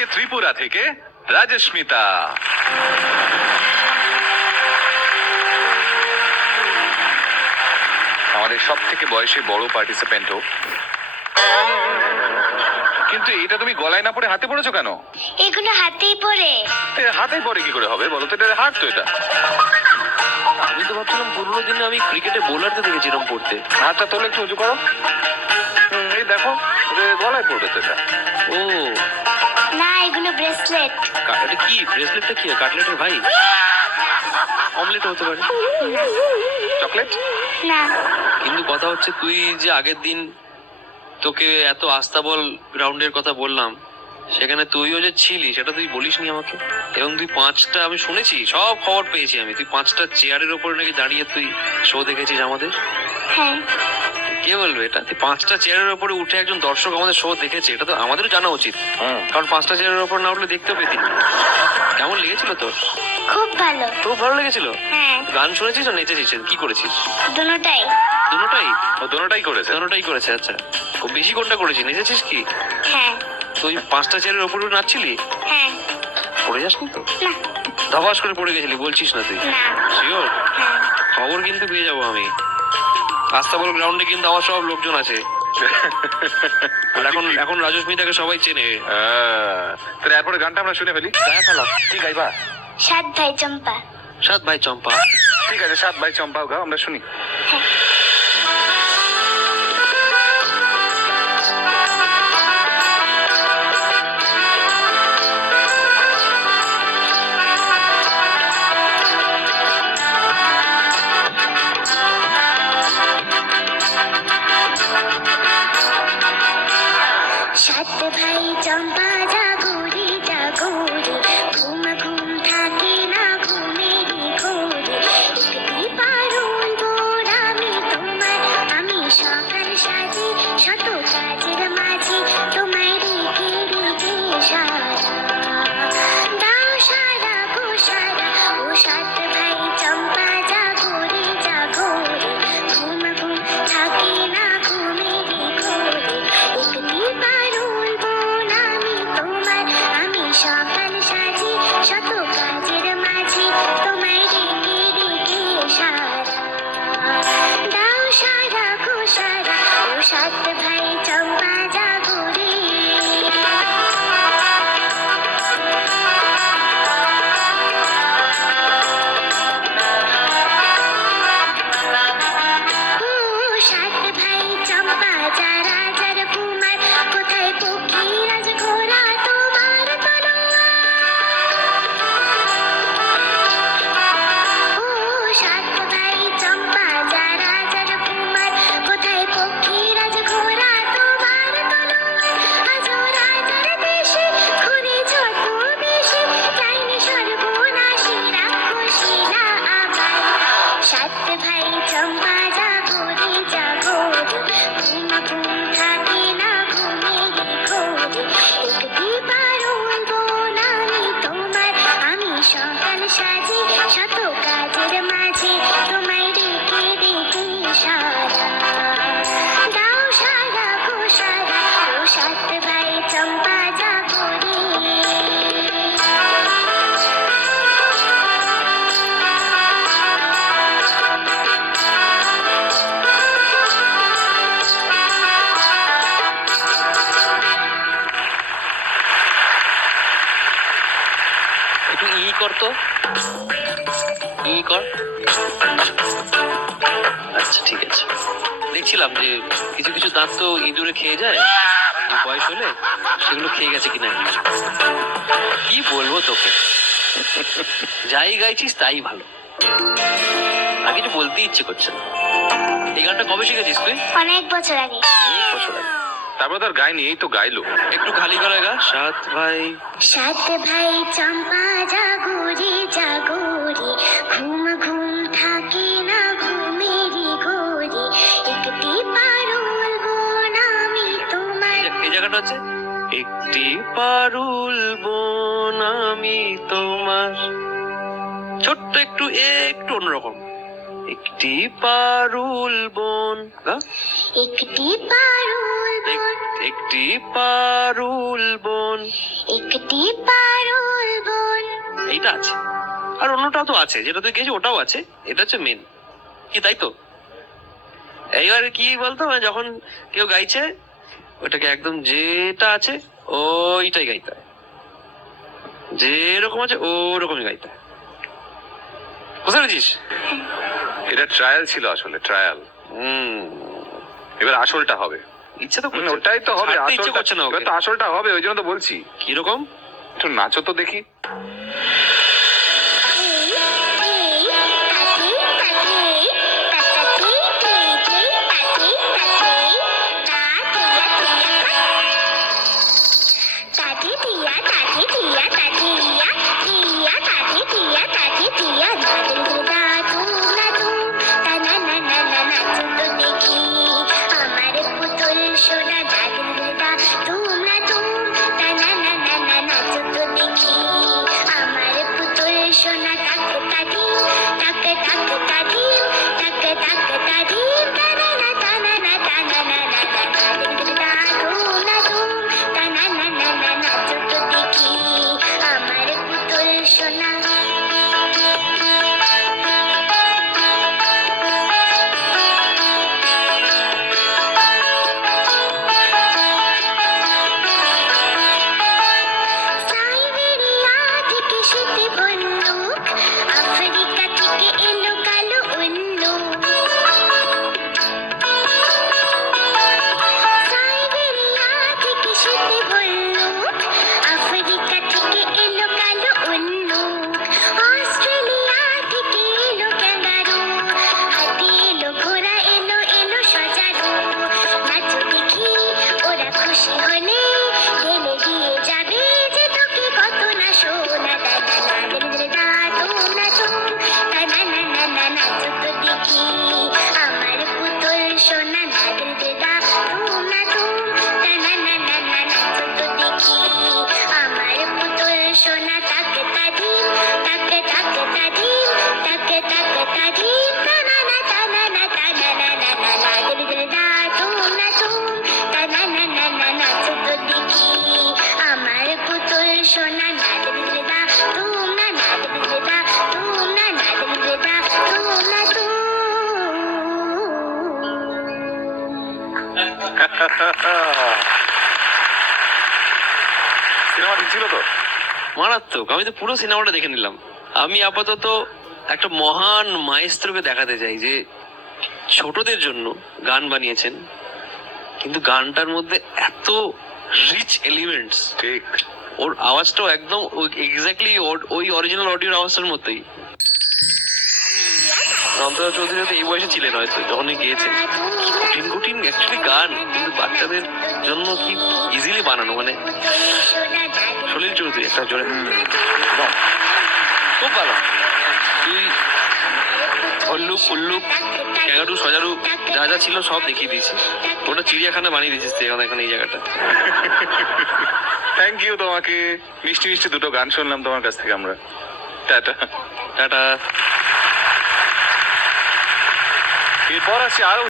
আসছে ত্রিপুরা থেকে রাজস্মিতা। আমাদের সব থেকে বয়সে বড় পার্টিসিপেন্টও। কিন্তু এটা তুমি গলায় না পড়ে হাতে পড়েছো কেন? এগুলো হাতেই পড়ে। হাতেই পড়ে কি করে হবে বলো তো? এটা হাত তো। এটা আমি তো ভাবছিলাম পুরোনো দিনে আমি ক্রিকেটে বোলারদের দেখেছি এরকম পড়তে। হাতটা তোলে একটু উঁচু করো। এই দেখো, গলায় পড়বে তো এটা। ও না, এগুলো ব্রেসলেট। এটা কি ব্রেসলেটটা? কি কাটলেটের ভাই? অমলেট হতে পারে। চকলেট না, কিন্তু কথা হচ্ছে তুই যে আগের দিন তোকে এত আস্তাবল গ্রাউন্ডের কথা বললাম, সেখানে তুইও যে ছিলি সেটা তুই বলিসনি আমাকে। এবং তুই 5টা, আমি শুনেছি, সব খবর পেয়েছি আমি, তুই 5টা চেয়ারের ওপরে নাকি দাঁড়িয়ে তুই শো দেখেছিস আমাদের। হ্যাঁ। কে বলবে এটা? তুই 5টা চেয়ারের ওপরে উঠে একজন দর্শক আমাদের শো দেখেছে, এটা তো আমাদেরও জানা উচিত। কারণ 5টা চেয়ারের ওপর না উঠলে দেখতেও পেতি না। কেমন লেগেছিল তোর? খুব ভালো। খুব ভালো লেগেছিল। হ্যাঁ, গান শুনেছিস না নেচেছিস? কি করেছিস? দুটোটাই। দুটোটাই? ও দোনোটাই করেছে। দুটোটাই করেছে। আচ্ছা, ও বেশি কোনটা করেছিস? নেচেছিস কি হ্যাঁ। তুই? 5টা চেয়ারের ওপরে নাচছিলি? হ্যাঁ। পড়ে যাসনি তো? না। ধপাস করে পড়ে গেছিলি বলছিস না তুই? না। শিওর? হ্যাঁ। খবর কিন্তু পেয়ে যাবো আমি। আস্তাবল গ্রাউন্ডে কিন্তু আমার সব লোকজন আছে। আর এখন রাজস্মিতাকে সবাই চেনে। তাহলে এরপরে গানটা আমরা শুনে ফেলি। গায়ে ফেলা। কি গাইবা? 7 ভাই চম্পা। 7 ভাই চম্পা। ঠিক আছে, 7 ভাই চম্পাও গাও, আমরা শুনি। হ্যাঁ। সাত ভাই চম্পা জাগরে জাগরে, ঘুম ঘুম থাকে না ঘুমেরই ঘোরে। একটি পারুল বোর আমি তোমার, আমি সকাল সাজি শত কাজের মাঝে তোমায় রেখে রেখে সারা। দাও সারা গো সারা, ও সাত ভাই চম্পা জাগরে জাগরে, ঘুম ঘুম থাকে না ঘুমেরই ঘোরে। একটি পারুল বোন আমি তোমার, আমি সকাল সাজি শত কাজের মাঝে তোমায় রেখে রেখে সারা। দাও সারা গো সারা, ও সাত ভাই চম্পা জাগরে। ও সাত ভাই চম্পা যারা যার কুমার, কোথায় পক্ষীরাজ ঘোড়া তোমার তলোয়ার। ও সাত ভাই চম্পা যারা যার কুমার, কোথায় পক্ষীরাজ ঘোড়া তোমার তলোয়ার। আজও রাজার দেশে ঘুরে যত বেশি, যায়নি সর্বনাশী রাক্ষসীরা আবার। সাত ভাই চম্পা জাগরে জাগরে, ঘুম ঘুম থাকে না ঘুমেরই ঘোরে। একটি পারুল বোন আমি তোমার, আমি সকাল সাজি শত কাজের মাঝে তোমায় রেখে রেখে সারা। দাও সারা গো সারা, ও সাত ভাই চম্পা জাগরে। একটু কর তো, কর। আচ্ছা ঠিক আছে। দেখছিলাম যে কিছু কিছু দাঁত তো ইঁদুরে খেয়ে যায় এই বয়স হলে, সেগুলো খেয়ে গেছে কিনা। কি বলবো তোকে, যাই গাইছিস তাই ভালো, আর কিছু বলতে ইচ্ছে করছে না। এই গানটা কবে শিখেছিস তুই? অনেক বছর আগে। অনেক বছর আগে। তারপর তার গাইনি, এই তো গাইলো। একটু খালি গলায় গা। 7 ভাই। সাত ভাই চম্পা জাগরে জাগরে, ঘুম ঘুম থাকে না ঘুমেরই ঘোরে। একটি পারুল বোন আমি তোমার। এই জায়গাটা হচ্ছে একটি পারুল বোন আমি তোমার, ছোট্ট একটু একটু অন্যরকম। একটি একটি পারুল বন, একটি পারুল বন, একটি পারুল বন, একটি পারুল বন। এইটা আছে, আর অন্যটাও তো আছে, যেটা তুই গেছিস ওটাও আছে, এটা হচ্ছে মেন কি, তাই তো? এইবার কি বলতো, মানে যখন কেউ গাইছে ওটাকে একদম যেটা আছে ওইটাই গাইতে হয়, যেরকম আছে ওরকমই গাইতে হয়, বুঝতে পেরেছিস? এটা ট্রায়াল ছিল, আসলে ট্রায়াল। এবার আসলটা হবে। ইচ্ছা তো করছে, ওটাই তো হবে, ছাড়তে ইচ্ছে আসলটা করছে না ওকে। এবার তো আসলটা হবে, ওই জন্য তো বলছি। কিরকম? একটু নাচো তো দেখি। সিনেমা ঠিক ছিল তো? মারাত্মক, আমি তো পুরো সিনেমাটা দেখে নিলাম। আমি আপাতত একটা মহান মায়েস্ত্রকে দেখাতে চাই যে ছোটদের জন্য গান বানিয়েছেন, কিন্তু গানটার মধ্যে এত রিচ এলিমেন্টস, ঠিক। ওর আওয়াজটাও একদম এক্স্যাক্টলি ওই অরিজিনাল অডিওর আওয়াজটার মতোই। নন্দা চৌধুরী তো এই বয়সে ছিলেন হয়তো যখন গিয়েছেন, কঠিন কঠিন অ্যাকচুয়ালি গান, কিন্তু বাচ্চাদের জন্য কি ইজিলি বানানো, মানে সলিল চৌধুরী একটা জোরে, খুব ভালো। তুই হল্লুক উল্লুক ক্যাঙ্গারু সজারু যা যা ছিল সব দেখিয়ে দিয়েছিস, ওটা চিড়িয়াখানা বানিয়ে দিয়েছিস তুই এখন এখানে এই জায়গাটা। থ্যাংক ইউ তোমাকে, মিষ্টি মিষ্টি দুটো গান শুনলাম তোমার কাছ থেকে আমরা। টাটা। টাটা। এরপর আছে আরো